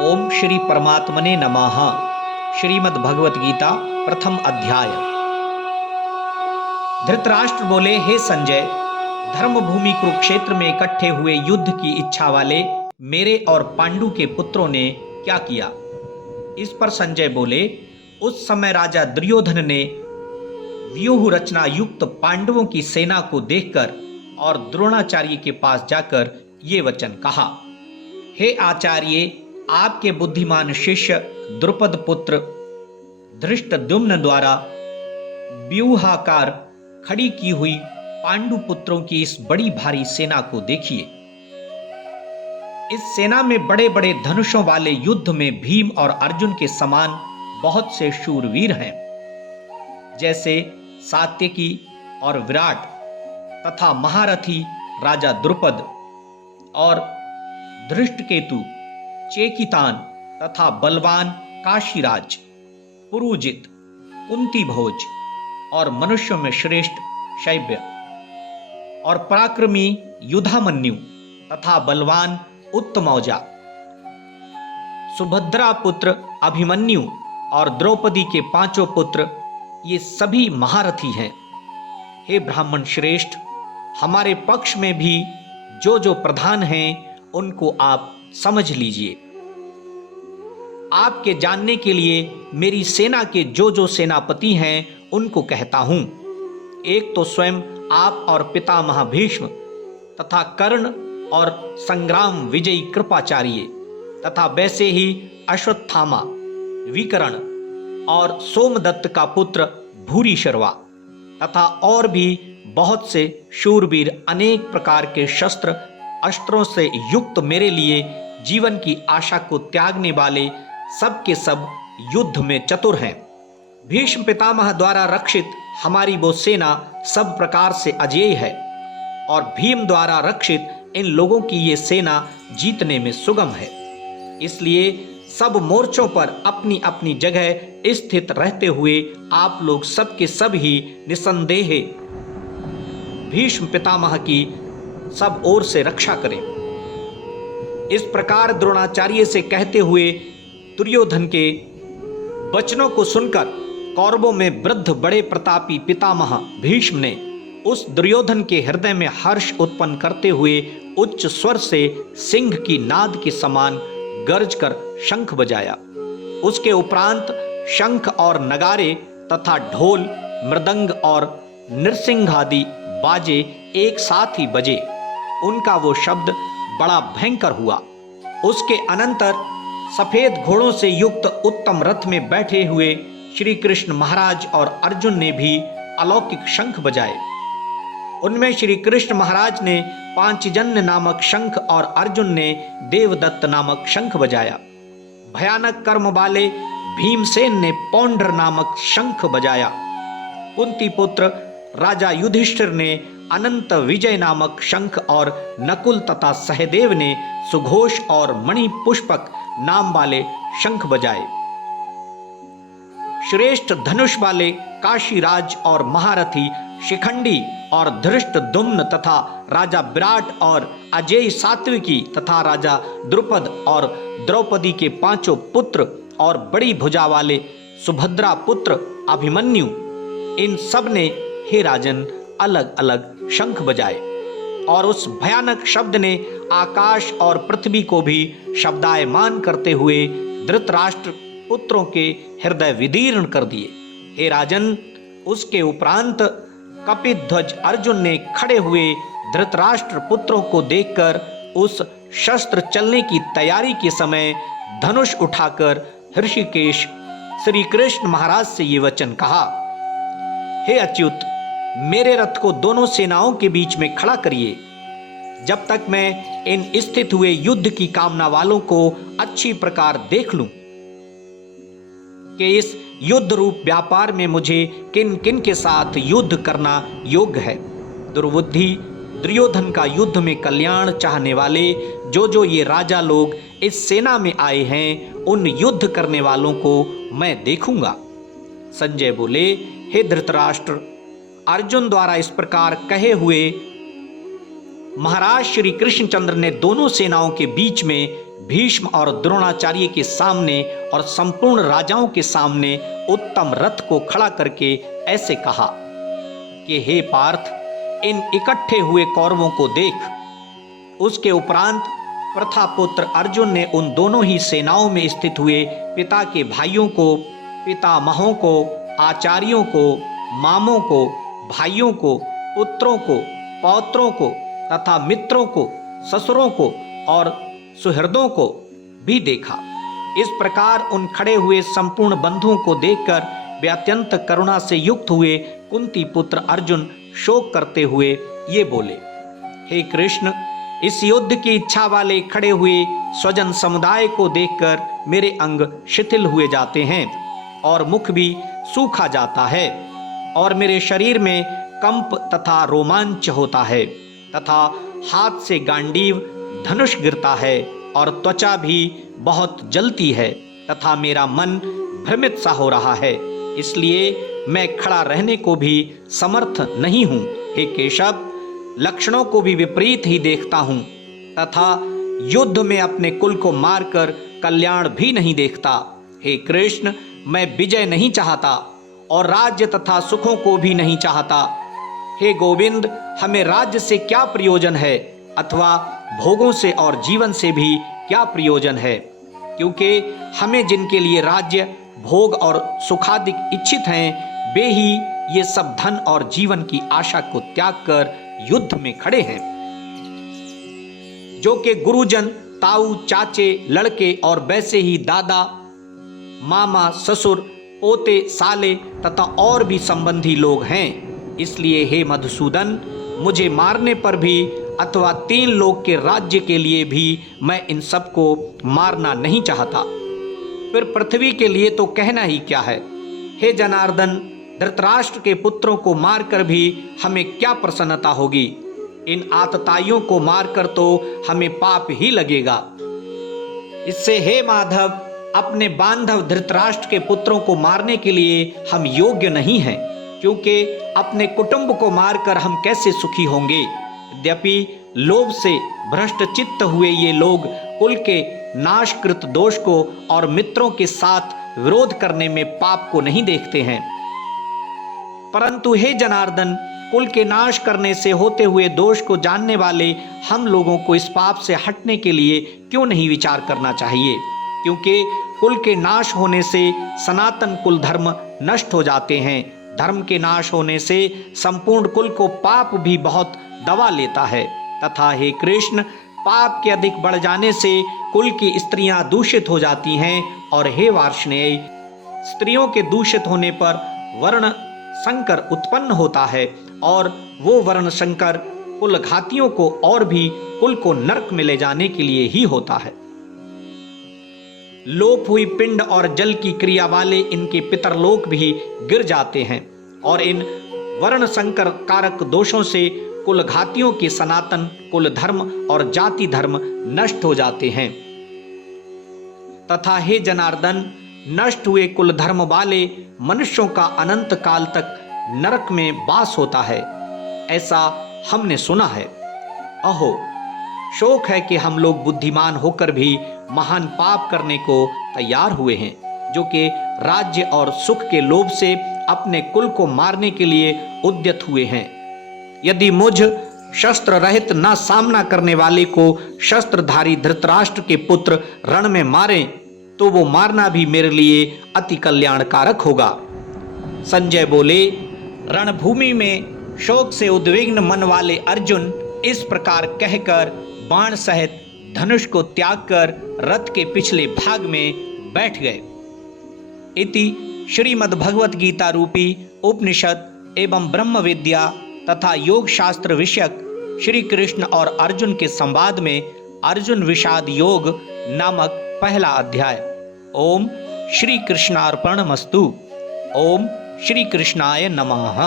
ओम श्री परमात्मने नमः। श्रीमद् भगवत गीता प्रथम अध्याय। धृतराष्ट्र बोले, हे संजय, धर्मभूमि कुरुक्षेत्र में इकट्ठे हुए युद्ध की इच्छा वाले मेरे और पांडु के पुत्रों ने क्या किया। इस पर संजय बोले, उस समय राजा दुर्योधन ने व्यूह रचना युक्त पांडवों की सेना को देखकर और द्रोणाचार्य के पास जाकर ये वचन कहा। हे आचार्य, आपके बुद्धिमान शिष्य द्रुपद पुत्र धृष्टद्युम्न द्वारा व्यूहाकार खड़ी की हुई पांडु पुत्रों की इस बड़ी भारी सेना को देखिए। इस सेना में बड़े बड़े धनुषों वाले युद्ध में भीम और अर्जुन के समान बहुत से शूरवीर हैं, जैसे सात्यकी और विराट तथा महारथी राजा द्रुपद और धृष्टकेतु, चेकितान तथा बलवान काशीराज, पुरुजित, कुंती भोज और मनुष्यों में श्रेष्ठ शैब्य और पराक्रमी युधामन्यु तथा बलवान उत्तमौजा, सुभद्रा पुत्र अभिमन्यु और द्रौपदी के पांचों पुत्र, ये सभी महारथी हैं। हे ब्राह्मण श्रेष्ठ, हमारे पक्ष में भी जो जो प्रधान हैं उनको आप समझ लीजिए। आपके जानने के लिए मेरी सेना के जो जो सेनापति हैं उनको कहता हूं। एक तो स्वयं आप और पितामह भीष्म तथा कर्ण और संग्राम विजयी कृपाचार्य तथा वैसे ही अश्वत्थामा, विकर्ण और सोमदत्त का पुत्र भूरिशर्वा तथा और भी बहुत से शूरवीर, अनेक प्रकार के शस्त्र अस्त्रों से युक्त, मेरे लिए जीवन की आशा को त्यागने वाले सब के सब युद्ध में चतुर हैं। भीष्म पितामह द्वारा रक्षित हमारी वो सेना सब प्रकार से अजेय है और भीम द्वारा रक्षित इन लोगों की ये सेना जीतने में सुगम है। इसलिए सब मोर्चों पर अपनी अपनी जगह स्थित रहते हुए आप लोग सब के सब ही निसंदेह भीष्म पितामह की सब ओर से रक्षा करें। इस प्रकार द्रोणाचार्य से कहते हुए दुर्योधन के वचनों को सुनकर कौरवों में वृद्ध बड़े प्रतापी पितामह भीष्म ने उस दुर्योधन के हृदय में हर्ष उत्पन्न करते हुए उच्च स्वर से सिंह की नाद के समान गर्ज कर शंख बजाया। उसके उपरांत शंख और नगारे तथा ढोल, मृदंग और नृसिंघादि बाजे एक साथ ही बजे। उनका वो शब्द बड़ा भयंकर हुआ। उसके अनंतर सफेद घोड़ों से युक्त उत्तम रथ में बैठे हुए श्री कृष्ण महाराज और अर्जुन ने भी अलौकिक शंख बजाए। उनमें श्री कृष्ण महाराज ने पांचजन्य नामक शंख और अर्जुन ने देवदत्त नामक शंख बजाया। भयानक कर्म वाले भीमसेन ने पौंड्र नामक शंख बजाया। कुंती पुत्र राजा युधिष्ठिर ने अनंत विजय नामक शंख और नकुल तथा सहदेव ने सुघोष और मणि पुष्पक नाम वाले शंख बजाए। श्रेष्ठ धनुष वाले काशीराज और महारथी शिखंडी और धृष्टद्युम्न तथा राजा विराट और अजेय सात्विकी तथा राजा द्रुपद और द्रौपदी के पांचों पुत्र और बड़ी भुजा वाले सुभद्रा पुत्र अभिमन्यु, इन सब ने हे राजन अलग अलग शंख बजाए और उस भयानक शब्द ने आकाश और पृथ्वी को भी शब्दायमान करते हुए धृतराष्ट्र पुत्रों के हृदय विदीर्ण कर दिए। हे राजन, उसके उपरांत कपिध्वज अर्जुन ने खड़े हुए धृतराष्ट्र पुत्रों को देखकर उस शस्त्र चलने की तैयारी के समय धनुष उठाकर ऋषिकेश श्री कृष्ण महाराज से ये वचन कहा। हे अच्युत, मेरे रथ को दोनों सेनाओं के बीच में खड़ा करिए, जब तक मैं इन स्थित हुए युद्ध की कामना वालों को अच्छी प्रकार देख लूं कि इस युद्ध रूप व्यापार में मुझे किन किन के साथ युद्ध करना योग्य है। दुर्बुद्धि दुर्योधन का युद्ध में कल्याण चाहने वाले जो जो ये राजा लोग इस सेना में आए हैं, उन युद्ध करने वालों को मैं देखूंगा। संजय बोले, हे धृतराष्ट्र, अर्जुन द्वारा इस प्रकार कहे हुए महाराज श्री कृष्णचंद्र ने दोनों सेनाओं के बीच में भीष्म और द्रोणाचार्य के सामने और संपूर्ण राजाओं के सामने उत्तम रथ को खड़ा करके ऐसे कहा कि हे पार्थ, इन इकट्ठे हुए कौरवों को देख। उसके उपरांत प्रथापुत्र अर्जुन ने उन दोनों ही सेनाओं में स्थित हुए पिता के भाइयों को, पितामहों को, आचार्यों को, मामों को, भाइयों को, पुत्रों को, पौत्रों को तथा मित्रों को, ससुरों को और सुहृदों को भी देखा। इस प्रकार उन खड़े हुए संपूर्ण बंधुओं को देखकर वे अत्यंत करुणा से युक्त हुए कुंती पुत्र अर्जुन शोक करते हुए ये बोले, हे कृष्ण, इस युद्ध की इच्छा वाले खड़े हुए स्वजन समुदाय को देखकर मेरे अंग शिथिल हुए जाते हैं और मुख भी सूखा जाता है और मेरे शरीर में कंप तथा रोमांच होता है तथा हाथ से गांडीव धनुष गिरता है और त्वचा भी बहुत जलती है तथा मेरा मन भ्रमित सा हो रहा है, इसलिए मैं खड़ा रहने को भी समर्थ नहीं हूँ। हे केशव, लक्षणों को भी विपरीत ही देखता हूँ तथा युद्ध में अपने कुल को मारकर कल्याण भी नहीं देखता। हे कृष्ण, मैं विजय नहीं चाहता और राज्य तथा सुखों को भी नहीं चाहता। हे गोविंद, हमें राज्य से क्या प्रयोजन है अथवा भोगों से और जीवन से भी क्या प्रयोजन है, क्योंकि हमें जिनके लिए राज्य, भोग और सुखादिक इच्छित हैं, वे ही ये सब धन और जीवन की आशा को त्याग कर युद्ध में खड़े हैं। जो कि गुरुजन, ताऊ, चाचे, लड़के और वैसे ही दादा, मामा, ससुर, पोते, साले तथा और भी संबंधी लोग हैं। इसलिए हे मधुसूदन, मुझे मारने पर भी अथवा 3 लोक के राज्य के लिए भी मैं इन सबको मारना नहीं चाहता। फिर पृथ्वी के लिए तो कहना ही क्या है। हे जनार्दन, धृतराष्ट्र के पुत्रों को मारकर भी हमें क्या प्रसन्नता होगी। इन आतताइयों को मारकर तो हमें पाप ही लगेगा। इससे हे माधव, अपने बांधव धृतराष्ट्र के पुत्रों को मारने के लिए हम योग्य नहीं हैं, क्योंकि अपने कुटुंब को मारकर हम कैसे सुखी होंगे। यद्यपि लोभ से भ्रष्ट चित्त हुए ये लोग कुल के नाशकृत दोष को और मित्रों के साथ विरोध करने में पाप को नहीं देखते हैं, परंतु हे जनार्दन, कुल के नाश करने से होते हुए दोष को जानने वाले हम लोगों को इस पाप से हटने के लिए क्यों नहीं विचार करना चाहिए, क्योंकि कुल के नाश होने से सनातन कुल धर्म नष्ट हो जाते हैं। धर्म के नाश होने से संपूर्ण कुल को पाप भी बहुत दबा लेता है तथा हे कृष्ण, पाप के अधिक बढ़ जाने से कुल की स्त्रियां दूषित हो जाती हैं और हे वार्ष्णेय, स्त्रियों के दूषित होने पर वर्ण संकर उत्पन्न होता है और वो वर्ण संकर कुल घातियों को और भी कुल को नरक में ले जाने के लिए ही होता है। लोप हुई पिंड और जल की क्रिया वाले इनके पितरलोक भी गिर जाते हैं और इन वर्ण संकर कारक दोषों से कुल घातियों के सनातन कुल धर्म और जाति धर्म नष्ट हो जाते हैं तथा हे जनार्दन, नष्ट हुए कुल धर्म वाले मनुष्यों का अनंत काल तक नरक में वास होता है, ऐसा हमने सुना है। अहो, शोक है कि हम लोग बुद्धिमान होकर भी महान पाप करने को तैयार हुए हैं, जो कि राज्य और सुख के लोभ से अपने कुल को मारने के लिए उद्यत हुए हैं। यदि मुझ शस्त्र रहित न सामना करने वाले को शस्त्रधारी धृतराष्ट्र के पुत्र रण में मारें, तो वो मारना भी मेरे लिए अति कल्याणकारक होगा। संजय बोले, रणभूमि में शोक से उद्विग्न मन वाले अर्जुन इस प्रकार कहकर बाण सहित धनुष को त्याग कर रथ के पिछले भाग में बैठ गए। इति श्रीमद् भगवत गीता रूपी उपनिषद एवं ब्रह्म विद्या तथा योग शास्त्र विषयक श्री कृष्ण और अर्जुन के संवाद में अर्जुन विषाद योग नामक पहला अध्याय। ओम श्री कृष्णार्पणमस्तु। ओम श्री कृष्णाय नमः।